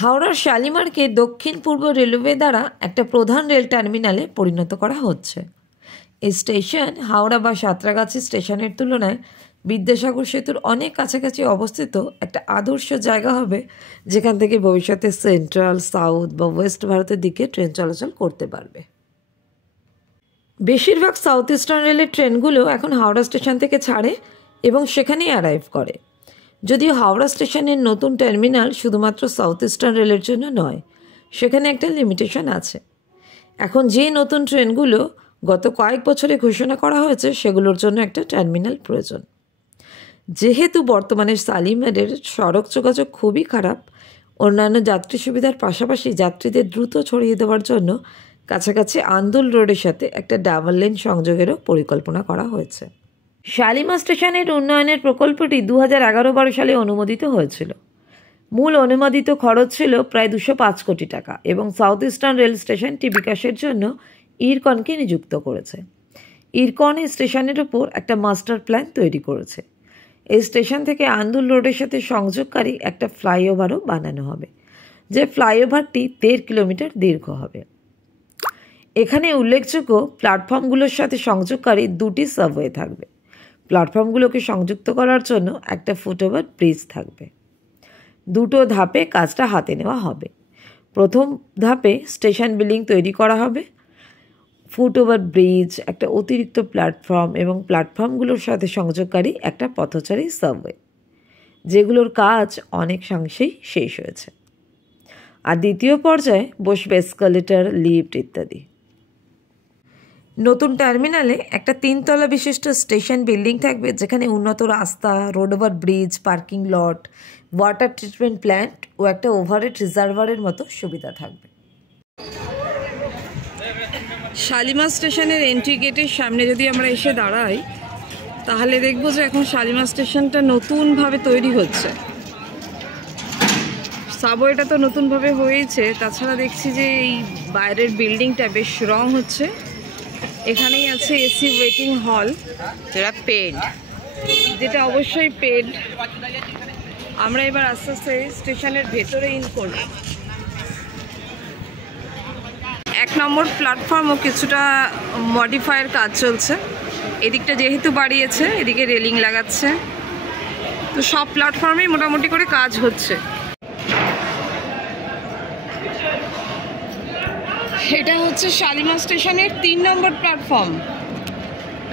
হাওড়ার শালিমারকে দক্ষিণ পূর্ব রেলওয়ে দ্বারা একটা প্রধান রেল টার্মিনালে পরিণত করা হচ্ছে। এই স্টেশন হাওড়া বা সাঁতরাগাছি স্টেশনের তুলনায় বিদ্যাসাগর সেতুর অনেক কাছাকাছি অবস্থিত একটা আদর্শ জায়গা হবে, যেখান থেকে ভবিষ্যতে সেন্ট্রাল, সাউথ বা ওয়েস্ট ভারতের দিকে ট্রেন চলাচল করতে পারবে। বেশিরভাগ সাউথ ইস্টার্ন রেলের ট্রেনগুলো এখন হাওড়া স্টেশন থেকে ছাড়ে এবং সেখানেই অ্যারাইভ করে। যদিও হাওড়া স্টেশনের নতুন টার্মিনাল শুধুমাত্র সাউথ ইস্টার্ন রেলের জন্য নয়, সেখানে একটা লিমিটেশন আছে। এখন যে নতুন ট্রেনগুলো গত কয়েক বছরে ঘোষণা করা হয়েছে, সেগুলোর জন্য একটা টার্মিনাল প্রয়োজন। যেহেতু বর্তমানে শালিমারের সড়ক যোগাযোগ খুবই খারাপ, অন্যান্য যাত্রী সুবিধার পাশাপাশি যাত্রীদের দ্রুত ছড়িয়ে দেওয়ার জন্য কাছাকাছি আন্দুল রোডের সাথে একটা ডাবল লেন সংযোগেরও পরিকল্পনা করা হয়েছে। শালিমার স্টেশনের উন্নয়নের প্রকল্পটি 2011-12 সালে অনুমোদিত হয়েছিল। মূল অনুমোদিত খরচ ছিল প্রায় 205 কোটি টাকা এবং সাউথ ইস্টার্ন রেল স্টেশনটি বিকাশের জন্য ইরকনকে নিযুক্ত করেছে। ইরকন এই স্টেশনের উপর একটা মাস্টার প্ল্যান তৈরি করেছে। এই স্টেশন থেকে আন্দুল রোডের সাথে সংযোগকারী একটা ফ্লাইওভারও বানানো হবে, যে ফ্লাইওভারটি 1.5 কিলোমিটার দীর্ঘ হবে। এখানে উল্লেখযোগ্য, প্ল্যাটফর্মগুলোর সাথে সংযোগকারী 2টি সাবওয়ে থাকবে। প্ল্যাটফর্মগুলোকে সংযুক্ত করার জন্য একটা ফুটওভার ব্রিজ থাকবে। 2টো ধাপে কাজটা হাতে নেওয়া হবে। প্রথম ধাপে স্টেশন বিল্ডিং তৈরি করা হবে, ফুটওভার ব্রিজ, একটা অতিরিক্ত প্ল্যাটফর্ম এবং প্ল্যাটফর্মগুলোর সাথে সংযোগকারী একটা পথচারী সাবওয়ে, যেগুলোর কাজ অনেকাংশেই শেষ হয়েছে। আর দ্বিতীয় পর্যায়ে বসবে এসকালেটর, লিফট ইত্যাদি। নতুন টার্মিনালে একটা 3 তলা বিশিষ্ট স্টেশন বিল্ডিং থাকবে, যেখানে উন্নত রাস্তা, road over bridge, parking lot, water treatment plant ও একটা ওভারহেড রিজার্ভারের মতো সুবিধা থাকবে। শালিমার স্টেশনের এন্ট্রি গেটের সামনে যদি আমরা এসে দাঁড়াই, তাহলে দেখব যে এখন শালিমার স্টেশনটা নতুনভাবে তৈরি হচ্ছে। সাবওয়েটা তো নতুনভাবে হয়েছে, তাছাড়া দেখছি যে এই বাইরের বিল্ডিংটা বেশ রং হচ্ছে। এখানেই আছে এসি ওয়েটিং হল, যেটা অবশ্যই পেড। আমরা এবার আস্তে আস্তে স্টেশনের ভেতরে ইন করব। 1 নম্বর প্ল্যাটফর্মও কিছুটা মডিফাইয়ের কাজ চলছে। এদিকটা যেহেতু বাড়িয়েছে, এদিকে রেলিং লাগাচ্ছে, তো সব প্ল্যাটফর্মেই মোটামুটি করে কাজ হচ্ছে। এটা হচ্ছে শালিমার স্টেশনের 3 নম্বর প্ল্যাটফর্ম।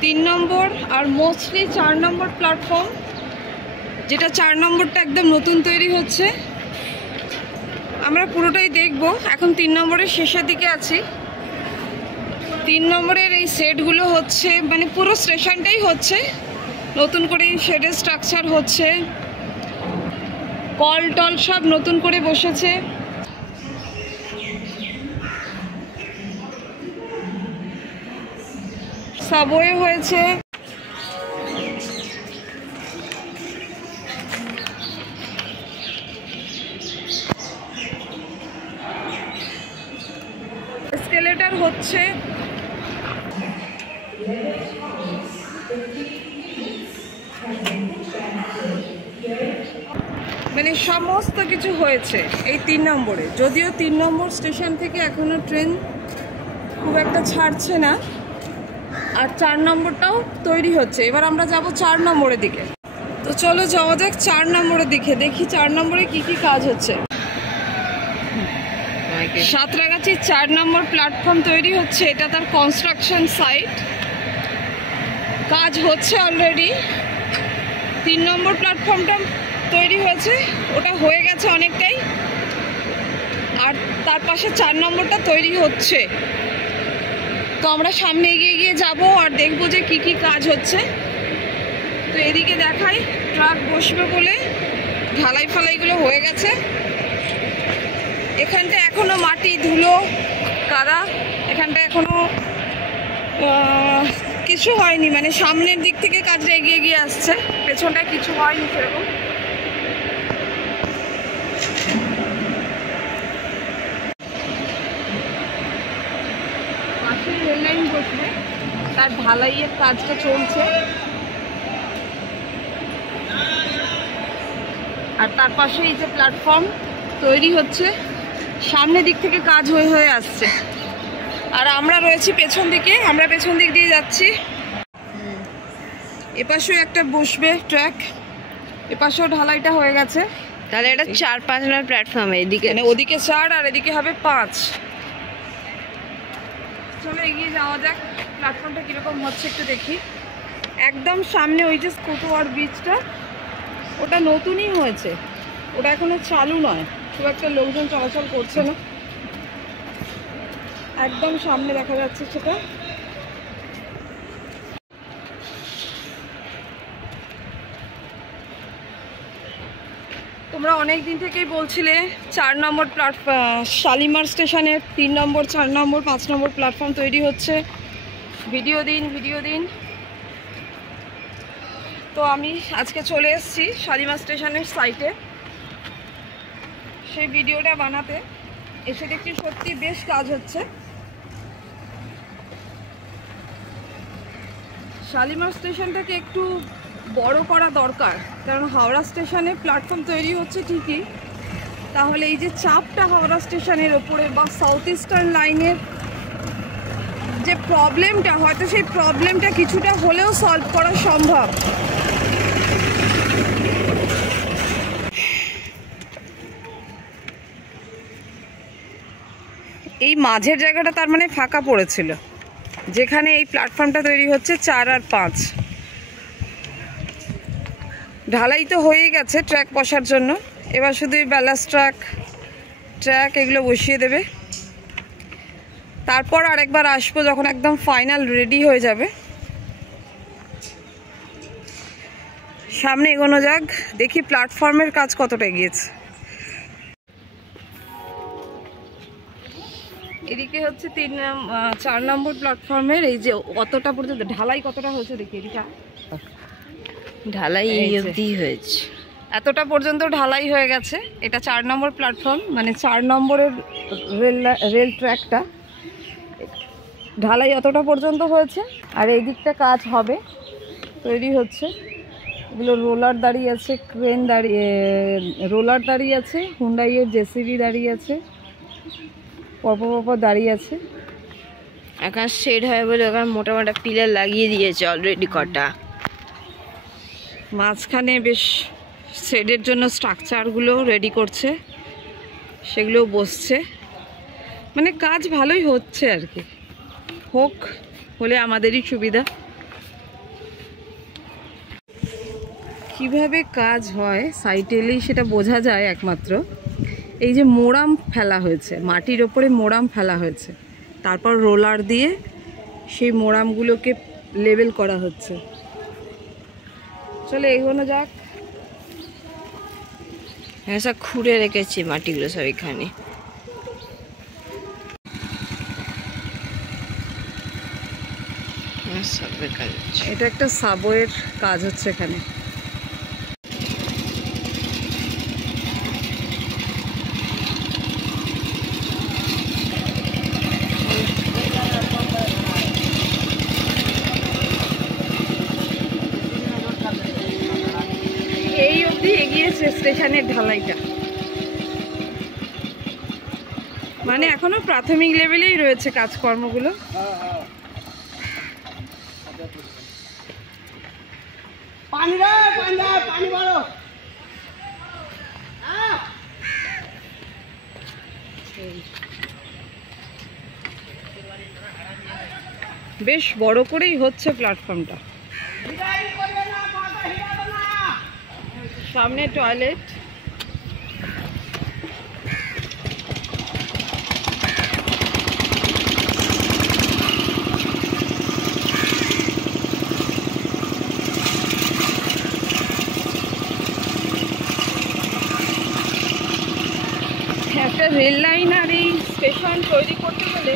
3 নম্বর আর মোস্টলি 4 নম্বর প্ল্যাটফর্ম, যেটা 4 নম্বরটা একদম নতুন তৈরি হচ্ছে। আমরা পুরোটাই দেখব। এখন 3 নম্বরের শেষের দিকে আছি। 3 নম্বরের এই সেটগুলো হচ্ছে, মানে পুরো স্টেশনটাই হচ্ছে নতুন করে, শেডের স্ট্রাকচার হচ্ছে, কল টল সব নতুন করে বসেছে। সাবওয়ে হয়েছে, এসকেলেটর হচ্ছে, মানে সমস্ত কিছু হয়েছে এই 3 নম্বরে। যদিও 3 নম্বর স্টেশন থেকে এখনো ট্রেন খুব একটা ছাড়ছে না, আর 4 নম্বরটাও তৈরি হচ্ছে। এবার আমরা যাব 4 নম্বরের দিকে। তো চলো যাওয়া যাক 4 নম্বরের দিকে, দেখি 4 নম্বরে কি কি কাজ হচ্ছে। সাঁতরাগাছির 4 নম্বর প্ল্যাটফর্ম তৈরি হচ্ছে, এটা তার কনস্ট্রাকশন সাইট। কাজ হচ্ছে অলরেডি। 3 নম্বর প্ল্যাটফর্মটা তৈরি হয়েছে, ওটা হয়ে গেছে অনেকটাই, আর তার পাশে 4 নম্বরটা তৈরি হচ্ছে। তো আমরা সামনে এগিয়ে গিয়ে যাব আর দেখব যে কি কি কাজ হচ্ছে। তো এদিকে দেখাই, ট্রাক বসবে বলে ঢালাই ফালাইগুলো হয়ে গেছে। এখানটা এখনো মাটি, ধুলো, কাদা, এখানটা এখনো কিছু হয়নি, মানে সামনের দিক থেকে কাজটা এগিয়ে গিয়ে আসছে, পেছনটায় কিছু হয়নি সেরকম। পাশেই রেল লাইন বসবে, তার ঢালাইয়ের কাজটা চলছে। আর তার পাশে এই যে প্ল্যাটফর্ম, তৈরি হচ্ছে, সামনের দিক থেকে কাজ হয়ে আসছে, আর আমরা রয়েছি পেছন দিকে, আমরা পেছন দিক দিয়ে যাচ্ছি। এপাশেও একটা বসবে ট্র্যাক, এপাশেও ঢালাইটা হয়ে গেছে। তাহলে এটা 4-5 নম্বর প্ল্যাটফর্ম, এদিকে ওদিকে 4 আর এদিকে হবে 5। চলো এগিয়ে যাওয়া যাক, প্ল্যাটফর্মটা কীরকম হচ্ছে একটু দেখি। একদম সামনে ওই যে স্কুটওয়ার ব্রিজটা, ওটা নতুনই হয়েছে, ওটা এখনো চালু নয়, খুব একটা লোকজন চলাচল করছে না। একদম সামনে দেখা যাচ্ছে সেটা। তোমরা অনেক দিন থেকেই বলছিলে 4 নম্বর প্ল্যাটফর্ম শালিমার স্টেশনে 3 নম্বর 4 নম্বর 5 নম্বর প্ল্যাটফর্ম তৈরি হচ্ছে, ভিডিও দিন। তো আমি আজকে চলে এসেছি শালিমার স্টেশনের সাইটে সেই ভিডিওটা বানাতে। এসে দেখছি সত্যি বেশ কাজ হচ্ছে। শালিমার স্টেশনটাকে একটু বড় করা দরকার, কারণ হাওড়া স্টেশনে প্ল্যাটফর্ম তৈরি হচ্ছে ঠিকই, তাহলে এই যে চাপটা হাওড়া স্টেশনের ওপরে বা সাউথ ইস্টার্ন লাইনের যে প্রবলেমটা, হয়তো সেই প্রবলেমটা কিছুটা হলেও সলভ করা সম্ভব। এই মাঝের জায়গাটা তার মানে ফাঁকা পড়েছিল, যেখানে এই প্ল্যাটফর্মটা তৈরি হচ্ছে 4 আর 5। ঢালাই তো হয়েই গেছে ট্র্যাক বসার জন্য, এবার শুধু ব্যালাস্ট ট্র্যাক এগুলো বসিয়ে দেবে। তারপর আরেকবার আসবো যখন একদম ফাইনাল রেডি হয়ে যাবে। সামনে এগোনো যাক, দেখি প্ল্যাটফর্মের কাজ কতটা এগিয়েছে। এদিকে হচ্ছে 4 নম্বর প্ল্যাটফর্মের এই যে কতটা পর্যন্ত ঢালাই কতটা হয়েছে দেখি। এদিকে ঢালাই এই অবধি হয়েছে, এতটা পর্যন্ত ঢালাই হয়ে গেছে। এটা 4 নম্বর প্ল্যাটফর্ম, মানে 4 নম্বরের রেল ট্র্যাকটা ঢালাই অতটা পর্যন্ত হয়েছে। আর এই দিকটা কাজ হবে, তৈরি হচ্ছে। এগুলো রোলার দাঁড়িয়ে আছে, ক্রেন রোলার দাঁড়িয়ে আছে, হুন্ডাইয়ের জেসিবি দাঁড়িয়ে আছে, পরপর দাঁড়িয়ে আছে। এখন শেড হয় বলে ওখানে মোটা পিলার লাগিয়ে দিয়েছে অলরেডি কটা। মাঝখানে বেশ শেডের জন্য স্ট্রাকচারগুলো রেডি করছে, সেগুলো বসছে, মানে কাজ ভালোই হচ্ছে আর কি। হোক, হলে আমাদেরই সুবিধা। কিভাবে কাজ হয় সাইটে এলেই সেটা বোঝা যায় একমাত্র। এই যে মোড়াম ফেলা হয়েছে, মাটির ওপরে মোড়াম ফেলা হয়েছে, তারপর রোলার দিয়ে সেই মোড়ামগুলোকে লেবেল করা হচ্ছে। চলে এগোনো যাক। হ্যাঁ, সব খুঁড়ে রেখেছি মাটিগুলো সব এখানে। এটা একটা সাবওয়ের কাজ হচ্ছে এখানে। এই অবধি এগিয়েছে স্টেশনের ঢালাইটা, মানে এখনো প্রাথমিক লেভেলেই রয়েছে কাজকর্মগুলো। বেশ বড় করেই হচ্ছে প্ল্যাটফর্মটা। সামনে টয়লেট, একটা রেল লাইন আর এই স্টেশন তৈরি করতে গেলে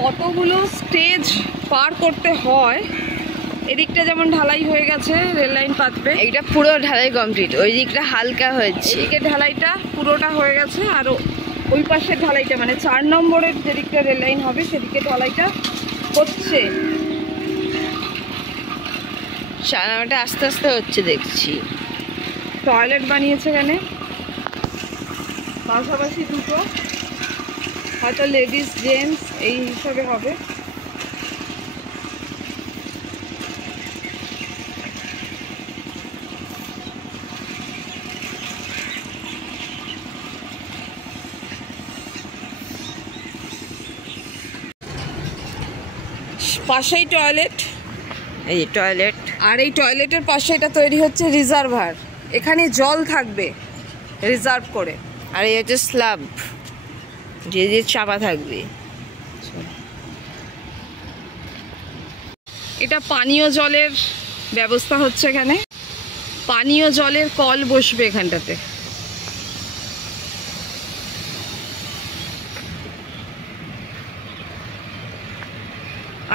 কতগুলো স্টেজ পার করতে হয়। এদিকটা যেমন ঢালাই হয়ে গেছে, রেল লাইন পাতবে, এইটা পুরো ঢালাই কমপ্লিট, ওই দিকটা হালকা হয়েছে। এদিকে ঢালাইটা পুরোটা হয়ে গেছে, আর ওই পাশের ঢালাইটা মানে 4 নম্বরের যেদিকটা রেল লাইন হবে সেদিকে ঢালাইটা হচ্ছে। চালানোটা আস্তে আস্তে হচ্ছে দেখছি। টয়লেট বানিয়েছে এখানে, পাশাপাশি দুটো, হয়তো লেডিস জেন্টস এই হিসাবে হবে। পাশেই টয়লেট, এই টয়লেট, আর এই টয়লেটের পাশে এটা তৈরি হচ্ছে রিজার্ভার। এখানে জল থাকবে রিজার্ভ করে। আর এই হচ্ছে স্ল্যাব, যে চাপা থাকবে। এটা পানীয় জলের ব্যবস্থা হচ্ছে, এখানে পানীয় জলের কল বসবে এখানটাতে।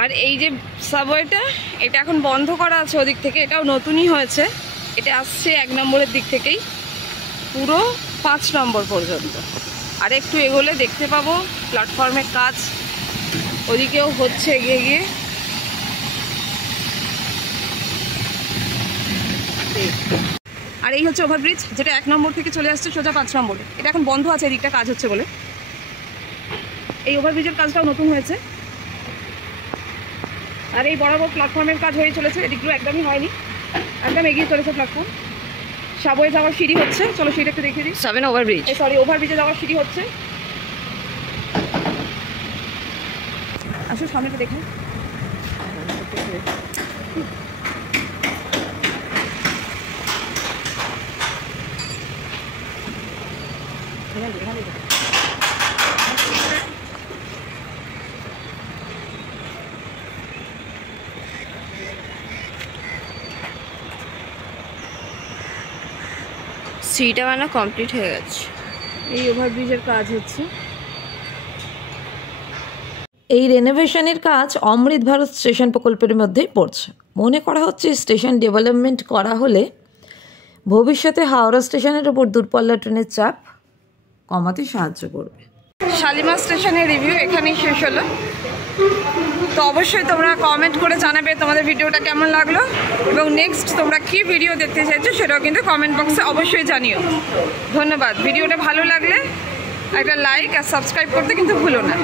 আর এই যে সাবওয়েটা, এটা এখন বন্ধ করা আছে ওদিক থেকে, এটাও নতুনই হয়েছে। এটা আসছে 1 নম্বরের দিক থেকেই পুরো 5 নম্বর পর্যন্ত। আর একটু এগোলে দেখতে পাবো প্ল্যাটফর্মের কাজ ওদিকেও হচ্ছে এগিয়ে গিয়ে। আর এই হচ্ছে ওভারব্রিজ, যেটা 1 নম্বর থেকে চলে আসছে সোজা 5 নম্বরে। এটা এখন বন্ধ আছে, এদিকটা কাজ হচ্ছে বলে। এই ওভারব্রিজের কাজটাও নতুন হয়েছে। আর এই বরাবর প্ল্যাটফর্মের কাজ হয়ে চলেছে, এদিকগুলো একদমই হয়নি, একদম এগিয়ে চলেছে প্ল্যাটফর্ম। সাবওয়ে যাওয়ার সিঁড়ি হচ্ছে, চলো সিঁড়ি একটু দেখিয়ে দিই। 7 ওভারব্রিজ, সরি ওভারব্রিজে যাওয়ার সিঁড়ি হচ্ছে। আসো সামনে একটু দেখি। সিটা বানা কমপ্লিট হয়ে গেছে। এই ওভারব্রিজের কাজ হচ্ছে। এই রেনোভেশনের কাজ অমৃত ভারত স্টেশন প্রকল্পের মধ্যেই পড়ছে। মনে করা হচ্ছে স্টেশন ডেভেলপমেন্ট করা হলে ভবিষ্যতে হাওড়া স্টেশনের ওপর দূরপাল্লা ট্রেনের চাপ কমাতে সাহায্য করবে। শালিমার স্টেশনের রিভিউ এখানেই শেষ হলো। তো অবশ্যই তোমরা কমেন্ট করে জানাবে তোমাদের ভিডিওটা কেমন লাগলো, এবং নেক্সট তোমরা কি ভিডিও দেখতে চাইছো সেটাও কিন্তু কমেন্ট বক্সে অবশ্যই জানিও। ধন্যবাদ। ভিডিওটা ভালো লাগলে একটা লাইক আর সাবস্ক্রাইব করতে কিন্তু ভুলো না।